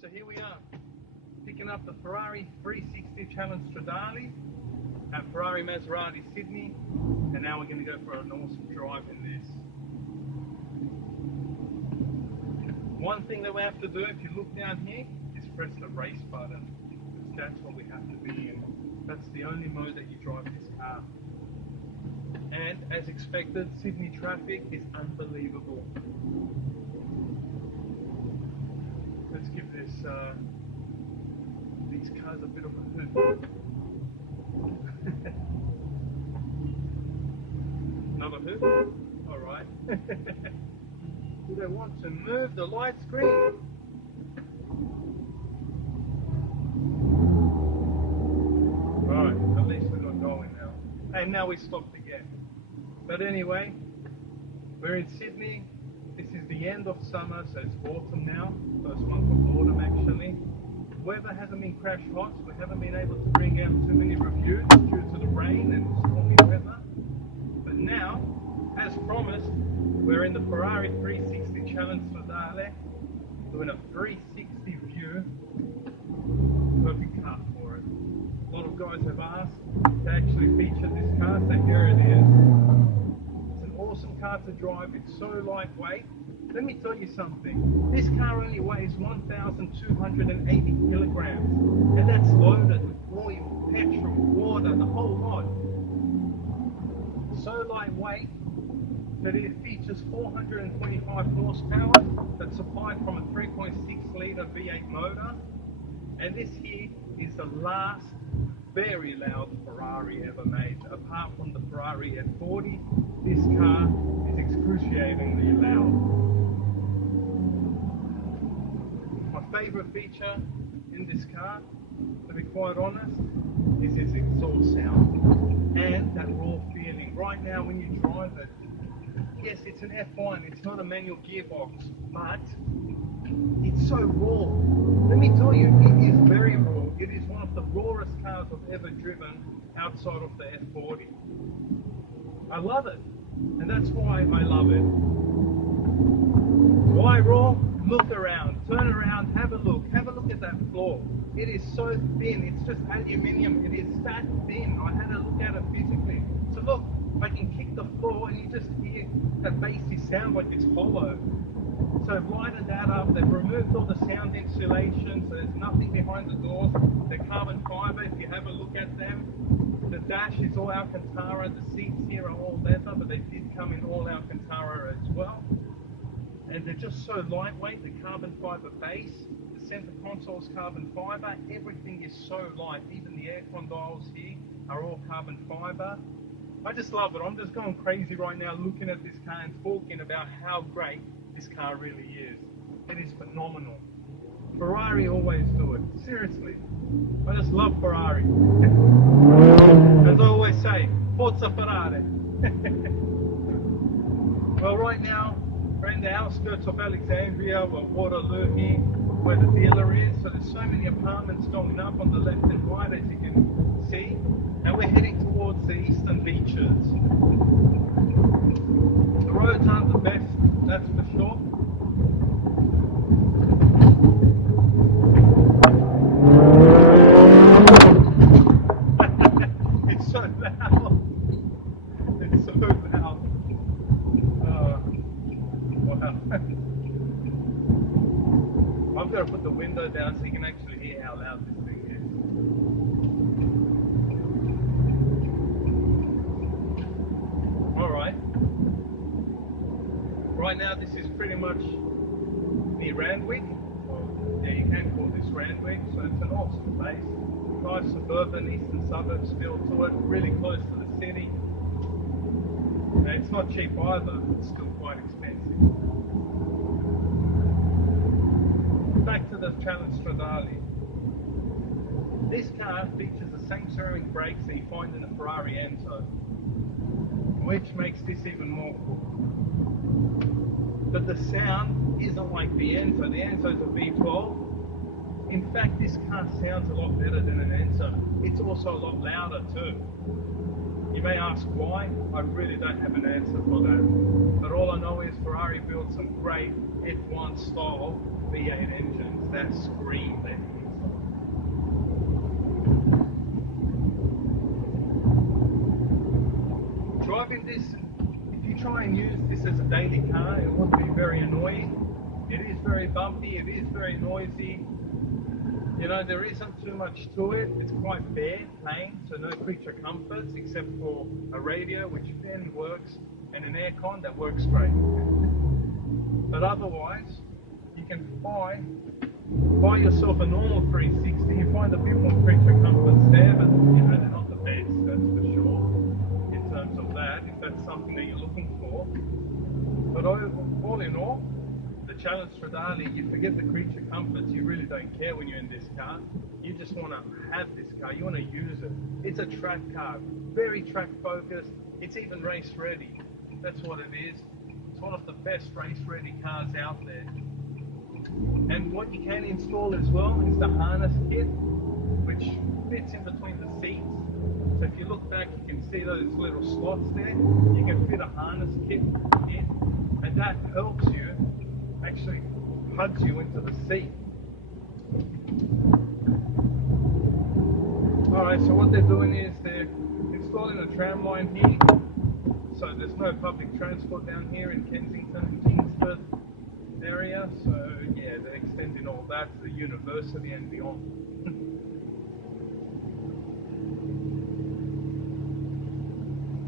So here we are, picking up the Ferrari 360 Challenge Stradale at Ferrari Maserati Sydney, and now we're going to go for an awesome drive in this. One thing that we have to do, if you look down here, is press the race button, because that's what we have to be in. That's the only mode that you drive this car. And as expected, Sydney traffic is unbelievable. Let's give these cars a bit of a hoot. Another hoot? Alright. Do they want to move the light screen? Right, at least we're not going now. And now we stopped again. But anyway, we're in Sydney. This is the end of summer, so it's autumn now. First month of autumn actually. Weather hasn't been crash hot, so we haven't been able to bring out too many reviews due to the rain and stormy weather. But now, as promised, we're in the Ferrari 360 Challenge Stradale, doing a 360 view. Perfect car for it. A lot of guys have asked to actually feature this car, so here it is. It's an awesome car to drive. It's so lightweight. Let me tell you something. This car only weighs 1,280 kilograms, and that's loaded with oil, petrol, water, the whole lot. So lightweight that it features 425 horsepower that's supplied from a 3.6 litre V8 motor, and this here is the last very loud Ferrari ever made. Apart from the Ferrari F40, this car is excruciatingly loud. My favourite feature in this car, to be quite honest, is its exhaust sound and that raw feeling. Right now when you drive it, yes, it's an F1, it's not a manual gearbox, but it's so raw. Let me tell you, it is very raw. It is one of the rawest cars I've ever driven outside of the F40. I love it, and that's why I love it. Why raw? Look around, turn around, have a look at that floor. It is so thin, it's just aluminium, it is that thin. I had a look at it physically. So look, I can kick the floor and you just hear that bassy sound like it's hollow. So they've lightened that up, they've removed all the sound insulation, so there's nothing behind the doors. They're carbon fibre, if you have a look at them. The dash is all Alcantara, the seats here are all leather, but they did come in all Alcantara as well. And they're just so lightweight, the carbon fibre base, the centre console is carbon fibre, everything is so light, even the aircon dials here are all carbon fibre. I just love it. I'm just going crazy right now looking at this car and talking about how great this car really is. It is phenomenal. Ferrari always do it. Seriously. I just love Ferrari. As I always say, Forza Ferrari. Well, right now, we're in the outskirts of Alexandria, or Waterloo here, where the dealer is. So there's so many apartments going up on the left and right, as you can see. And we're heading towards the eastern beaches. The roads aren't the best, that's for sure. It's so loud. It's so loud. Wow. I've got to put the window down so you can actually hear how loud this thing is. Alright. Right now this is pretty much near Randwick. Well, yeah, you can call this Randwick, so it's an awesome place. Nice suburban eastern suburbs feel to it, really close to the city. And it's not cheap either, it's still quite expensive. Back to the Challenge Stradale. This car features the same ceramic brakes that you find in the Ferrari Enzo, which makes this even more cool. But the sound isn't like the Enzo. The Enzo's a V12. In fact, this car sounds a lot better than an Enzo. It's also a lot louder too. You may ask why. I really don't have an answer for that. But all I know is Ferrari built some great F1 style V8 engines, that scream that is. Driving this, if you try and use this as a daily car, it would be very annoying. It is very bumpy, it is very noisy. You know, there isn't too much to it. It's quite bare, plain, so no creature comforts except for a radio which then works and an aircon that works great. But otherwise, you can buy yourself a normal 360. You find a bit more creature comforts there, but you know, they're not the best, that's for sure, in terms of that, if that's something that you're looking for. But all in all, the Challenge Stradale, you forget the creature comforts. You really don't care when you're in this car. You just want to have this car. You want to use it. It's a track car, very track focused. It's even race ready. That's what it is. It's one of the best race ready cars out there. And what you can install as well is the harness kit, which fits in between the seats. So if you look back, you can see those little slots there. You can fit a harness kit in, and that helps you, actually hugs you into the seat. Alright, so what they're doing is they're installing a tram line here. So there's no public transport down here in Kensington, Kingsford area. So yeah, they're extending all that to the university and beyond.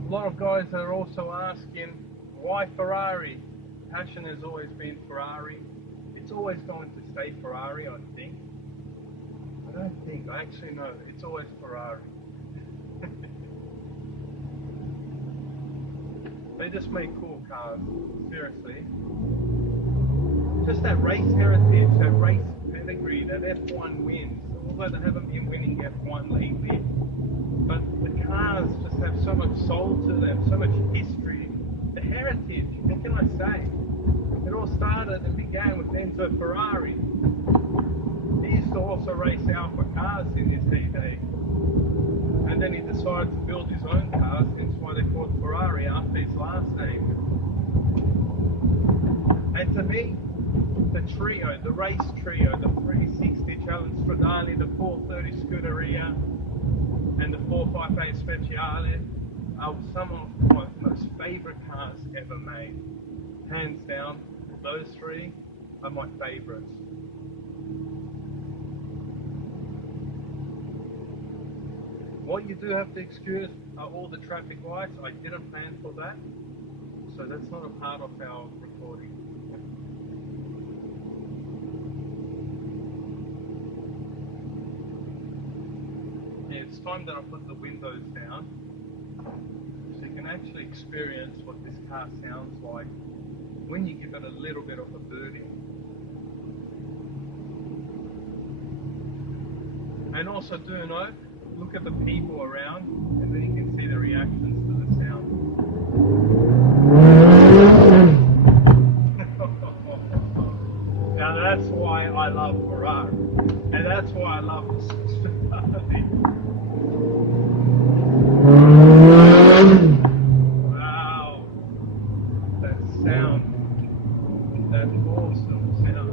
A lot of guys are also asking, why Ferrari? Passion has always been Ferrari. It's always going to stay Ferrari, I think. I actually know, it's always Ferrari. They just make cool cars, seriously. Just that race heritage, that race pedigree, that F1 wins. Although they haven't been winning F1 lately, but the cars just have so much soul to them, so much history. The heritage, what can I say? It all started and began with Enzo Ferrari. He used to also race Alpha cars in his heyday. And then he decided to build his own cars, hence why they called Ferrari after his last name. And to me, the trio, the race trio, the 360 Challenge Stradale, the 430 Scuderia, and the 458 Speciale are some of my most favourite cars ever made. Hands down, those three are my favourites. What you do have to excuse are all the traffic lights. I didn't plan for that, so that's not a part of our recording. Yeah, it's time that I put the windows down so you can actually experience what this car sounds like when you give it a little bit of a booting. And also do note, look at the people around and then you can see the reactions to the sound. Now that's why I love Ferrari, and that's why I love the Stradale. Wow, that sound, that awesome sound.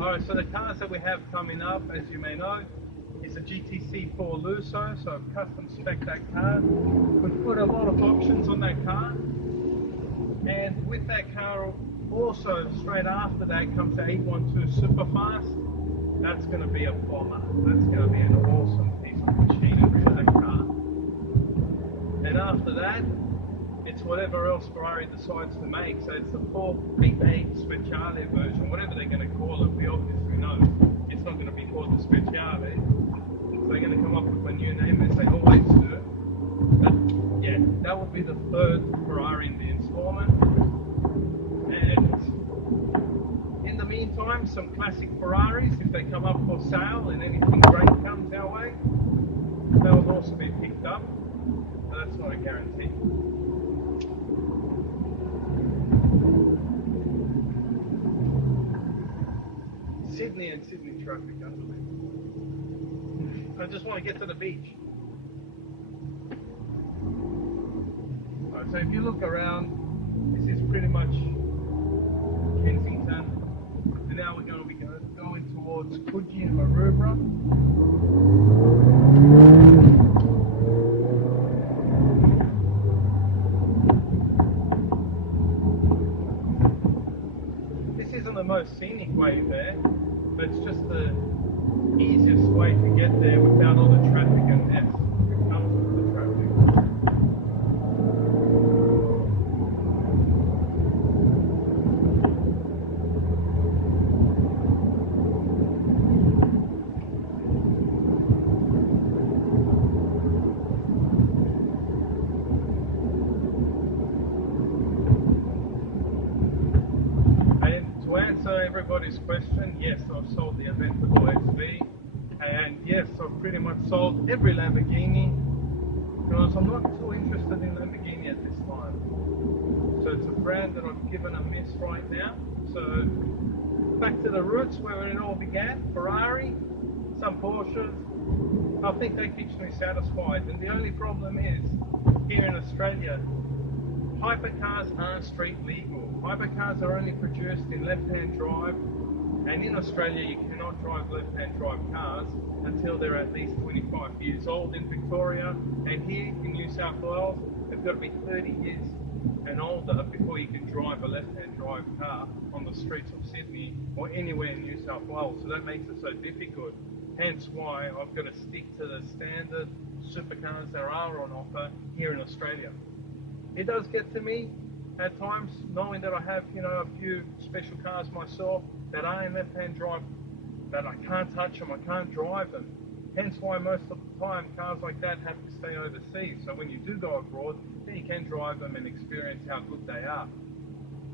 Alright, so the cars that we have coming up, as you may know, is a GTC 4 Lusso, so I've custom spec that car. We've put a lot of options on that car, and with that car also straight after that comes the 812 Superfast. That's going to be a bomber. That's going to be an awesome piece of machinery for that car. And after that, it's whatever else Ferrari decides to make. So it's the 488 Speciale version, whatever they're going to call it. We obviously know it's not going to be called the Speciale. So they're going to come up with a new name as they always do. But yeah, that will be the third Ferrari in the installment. And in the meantime, some classic Ferraris, if they come up for sale and anything great comes our way, they'll also be picked up. But that's not a guarantee. Sydney and Sydney traffic, unbelievable. I just want to get to the beach. Alright, so if you look around, this is pretty much Kensington. And now we're going to be going towards Coogee and Maroubra. This isn't the most scenic way there, but it's just the easiest way to get there without all the traffic and mess that comes with the traffic. Everybody's question, yes, I've sold the Aventador SV, and yes, I've pretty much sold every Lamborghini, because I'm not too interested in Lamborghini at this time. So it's a brand that I've given a miss right now. So back to the roots where it all began, Ferrari, some Porsches. I think that keeps me satisfied, and the only problem is, here in Australia, hypercars aren't street legal. Hypercars are only produced in left-hand drive, and in Australia you cannot drive left-hand drive cars until they're at least 25 years old in Victoria, and here in New South Wales they've got to be 30 years and older before you can drive a left-hand drive car on the streets of Sydney or anywhere in New South Wales. So that makes it so difficult, hence why I've got to stick to the standard supercars that are on offer here in Australia. It does get to me at times, knowing that I have, a few special cars myself that are in left-hand drive, that I can't touch them, I can't drive them. Hence why most of the time cars like that have to stay overseas. So when you do go abroad, then you can drive them and experience how good they are.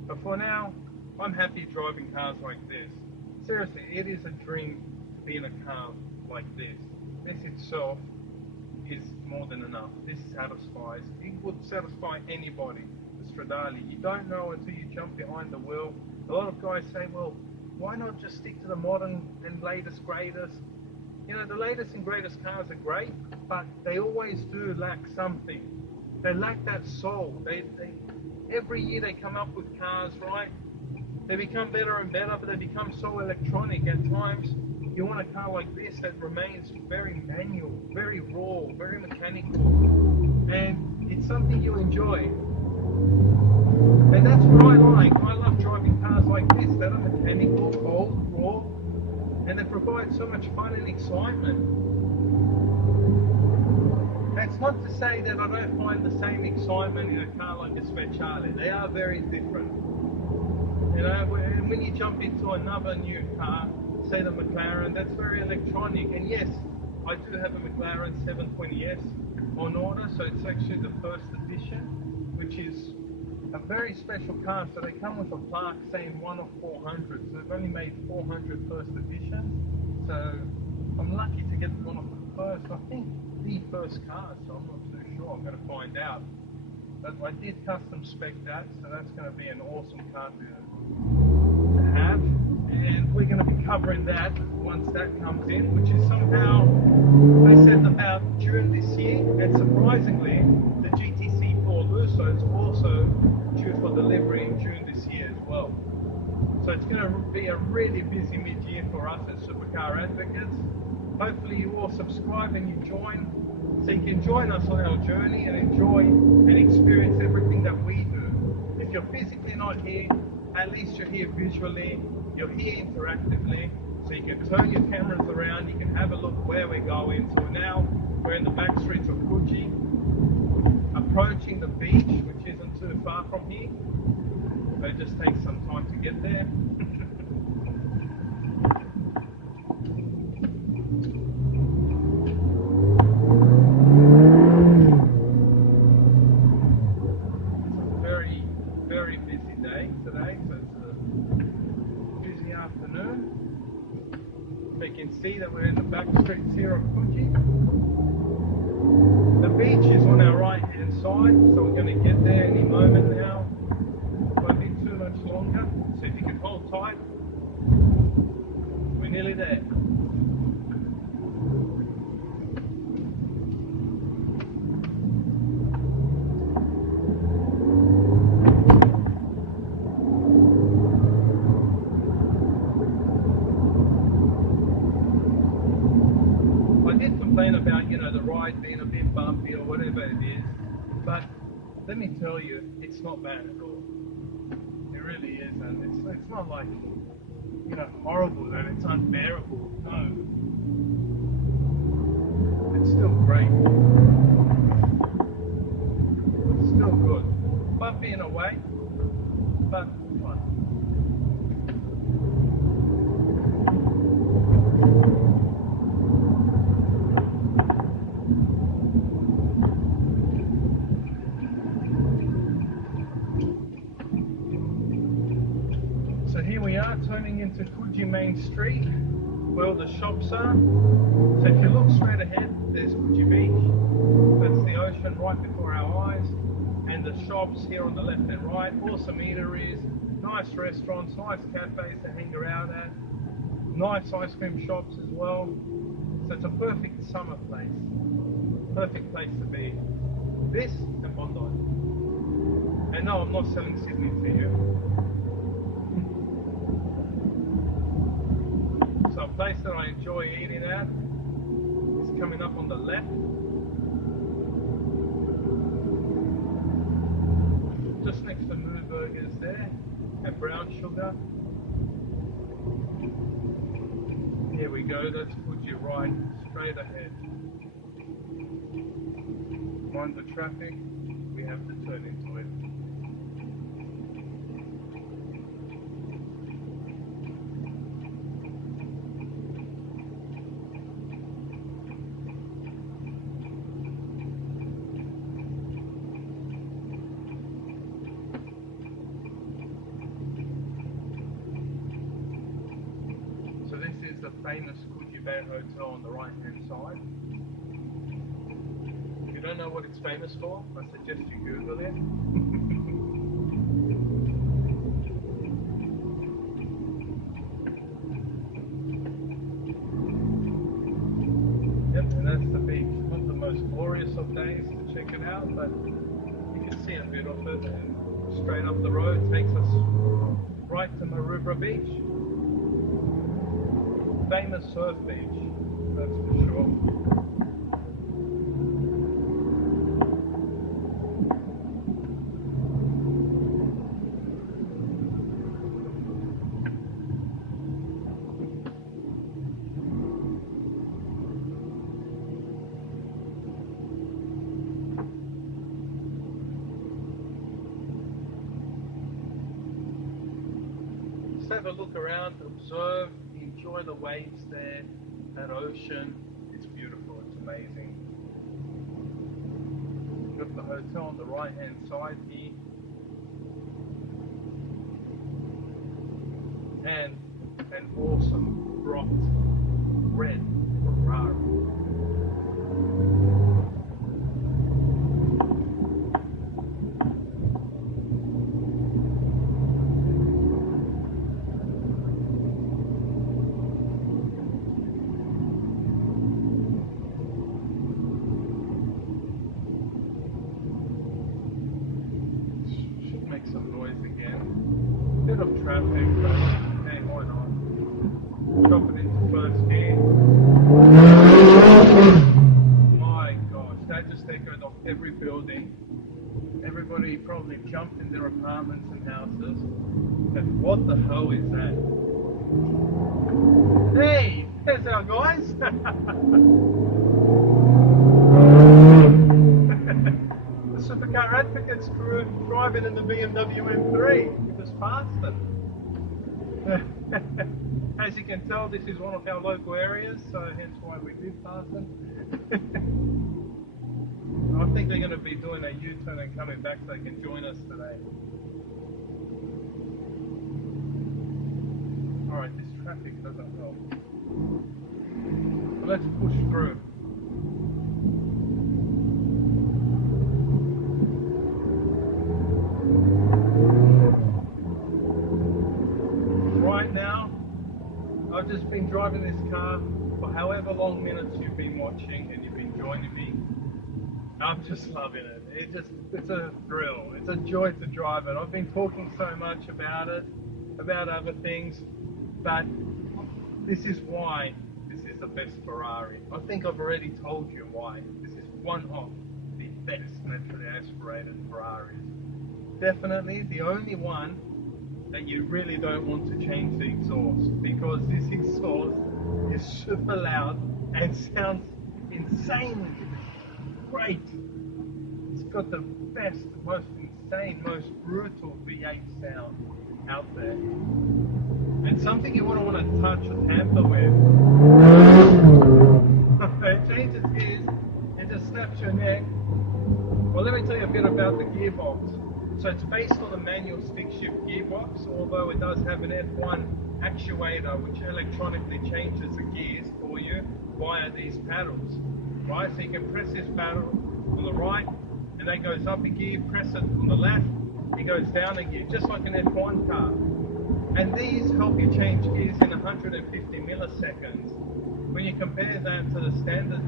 But for now, I'm happy driving cars like this. Seriously, it is a dream to be in a car like this. This itself is more than enough. This satisfies. It would satisfy anybody. The Stradale. You don't know until you jump behind the wheel. A lot of guys say, well, why not just stick to the modern and latest, greatest? The latest and greatest cars are great, but they always do lack something. They lack that soul. They every year they come up with cars, right? They become better and better, but they become so electronic at times. You want a car like this that remains very manual, very raw, very mechanical, and it's something you enjoy. And that's what I like. I love driving cars like this that are mechanical, old, raw, and they provide so much fun and excitement. That's not to say that I don't find the same excitement in a car like a Stradale. They are very different. And when you jump into another new car, say the McLaren, that's very electronic. And yes, I do have a McLaren 720S on order, so it's actually the first edition, which is a very special car. So they come with a plaque saying 1 of 400. So they've only made 400 first editions. So I'm lucky to get one of the first, I think the first car, so I'm not too sure. I'm going to find out. But I did custom spec that, so that's going to be an awesome car to have. And we're going to be covering that once that comes in, which is somehow, they said about June this year, and surprisingly, the GTC 4 Lusso is also due for delivery in June this year as well. So it's going to be a really busy mid-year for us as Supercar advocates. Hopefully you all subscribe and you join, so you can join us on our journey and enjoy and experience everything that we do. If you're physically not here, at least you're here visually, you're here interactively, so you can turn your cameras around, you can have a look where we're going. So now we're in the back streets of Coogee, approaching the beach, which isn't too far from here, but it just takes some time to get there. Very busy day today, so it's a busy afternoon. You can see that we're in the back streets here of Coogee. The beach is on our right hand side, so we're going to get there any moment now. Won't be too much longer, so if you can hold tight, we're nearly there. About, you know, the ride being a bit bumpy or whatever it is, but let me tell you, it's not bad at all. It really isn't. It's not like, you know, horrible and it's unbearable. No, it's still great. It's still good. Bumpy in a way, but fun. Here we are turning into Coogee Main Street where all the shops are. So if you look straight ahead, there's Coogee Beach. That's the ocean right before our eyes. And the shops here on the left and right. Awesome eateries, nice restaurants, nice cafes to hang around at. Nice ice cream shops as well. So it's a perfect summer place. Perfect place to be. This and Bondi. And no, I'm not selling Sydney to you. So a place that I enjoy eating at is coming up on the left. Just next to Moo Burgers there and Brown Sugar. Here we go, that's Coogee right, straight ahead. Mind the traffic, we have to turn into it. Famous Coogee Bay Hotel on the right hand side. If you don't know what it's famous for, I suggest you Google it. Yep, and that's the beach. Not the most glorious of days to check it out, but you can see a bit of it, and straight up the road takes us right to Maroubra Beach. Famous surf beach, that's for sure. Just have a look around, observe. Enjoy the waves there, that ocean, it's beautiful, it's amazing. You've got the hotel on the right hand side here. And an awesome bright red Ferrari. Some noise again. Bit of traffic, but hey, why not? Drop it into first gear. My gosh, that just echoed off every building. Everybody probably jumped in their apartments and houses. And what the hell is that? Hey, there's our guys. The Supercar Advocates crew driving in the BMW M3. We just passed them. As you can tell, this is one of our local areas, so hence why we did pass them. I think they're going to be doing a U-turn and coming back so they can join us today. Alright, this traffic doesn't help. But let's push through. Right now, I've just been been driving this car for however long minutes you've been watching and you've been joining me. I'm just loving it. It's a thrill. It's a joy to drive it. I've been talking so much about it, about other things, but this is why this is the best Ferrari. I think I've already told you why. This is one of the best naturally aspirated Ferraris. Definitely the only one that you really don't want to change the exhaust, because this exhaust is super loud and sounds insanely great. It's got the best, most insane, most brutal V8 sound out there. And something you wouldn't want to touch or tamper with. It changes gears, it just snaps your neck. Well, let me tell you a bit about the gearbox. So it's based on a manual stick shift gearbox, although it does have an F1 actuator which electronically changes the gears for you via these paddles. Right, so you can press this paddle on the right and that goes up a gear, press it on the left, it goes down a gear, just like an F1 car. And these help you change gears in 150 milliseconds. When you compare that to the standard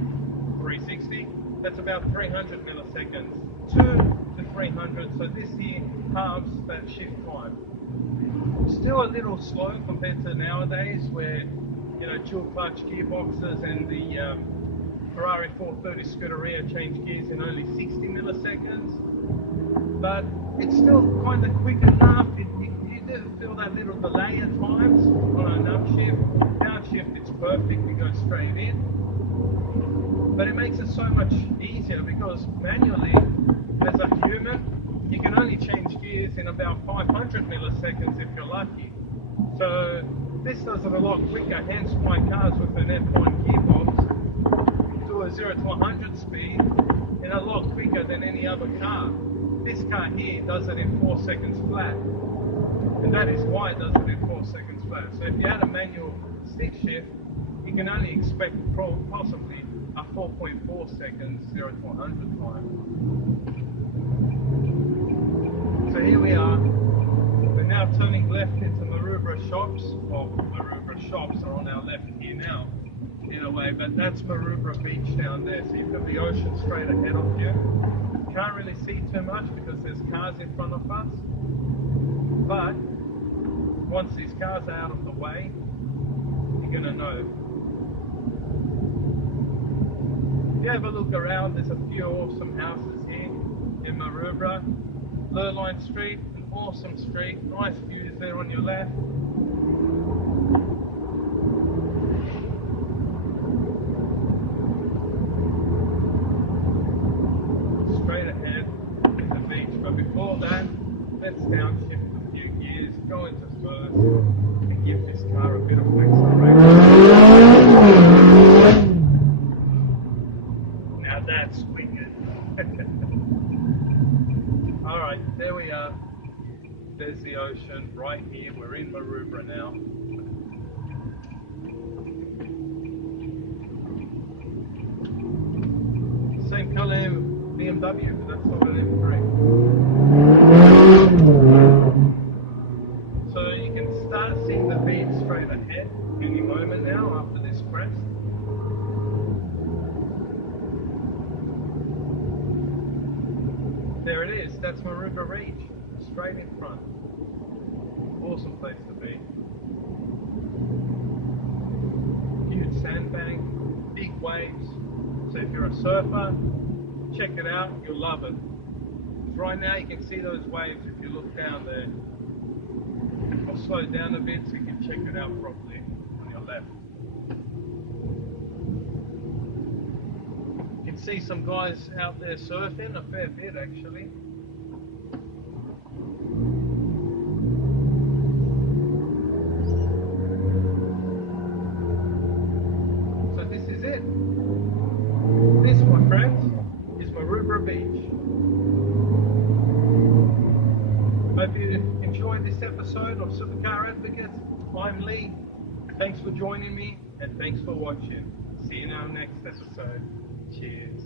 360, that's about 300 milliseconds, 2 to 300, so this here halves that shift time. Still a little slow compared to nowadays where, you know, dual clutch gearboxes and the Ferrari F40 Scuderia change gears in only 60 milliseconds, but it's still kind of quick enough. You do feel that little delay at times on an upshift. Downshift, it's perfect, you go straight in. But it makes it so much easier because manually, as a human, you can only change gears in about 500 milliseconds if you're lucky. So this does it a lot quicker, hence why cars with an F1 gearbox do a 0 to 100 speed in a lot quicker than any other car. This car here does it in 4 seconds flat, and that is why it does it in 4 seconds flat. So if you had a manual stick shift, you can only expect possibly a 4.4 seconds 0 to 100 time. So here we are. We're now turning left into Maroubra shops. Well, Maroubra shops are on our left here now, in a way, but that's Maroubra Beach down there. So you've got the ocean straight ahead of you. Can't really see too much because there's cars in front of us. But once these cars are out of the way, you're going to know. If you have a look around, there's a few awesome houses here in Maroubra. Lurline Street, an awesome street, nice views there on your left. Straight ahead is the beach, but before that, let's downshift a few gears, go into first, and give this car a bit of acceleration. Now that's wicked. Alright, there we are. There's the ocean right here. We're in Maroubra now. Same colour BMW, but that's not an M3. So you can start seeing the beach straight ahead any moment now after this crest. There it is, that's Maroubra Beach, straight in front. Awesome place to be. Huge sandbank, big waves. So if you're a surfer, check it out, you'll love it. Right now you can see those waves if you look down there. I'll slow down a bit so you can check it out properly on your left. You can see some guys out there surfing, a fair bit actually. So this is it. This, my friends, is Maroubra Beach. Hope you enjoyed this episode of Supercar Advocates. I'm Lee. Thanks for joining me and thanks for watching. See you in our next episode. Cheers.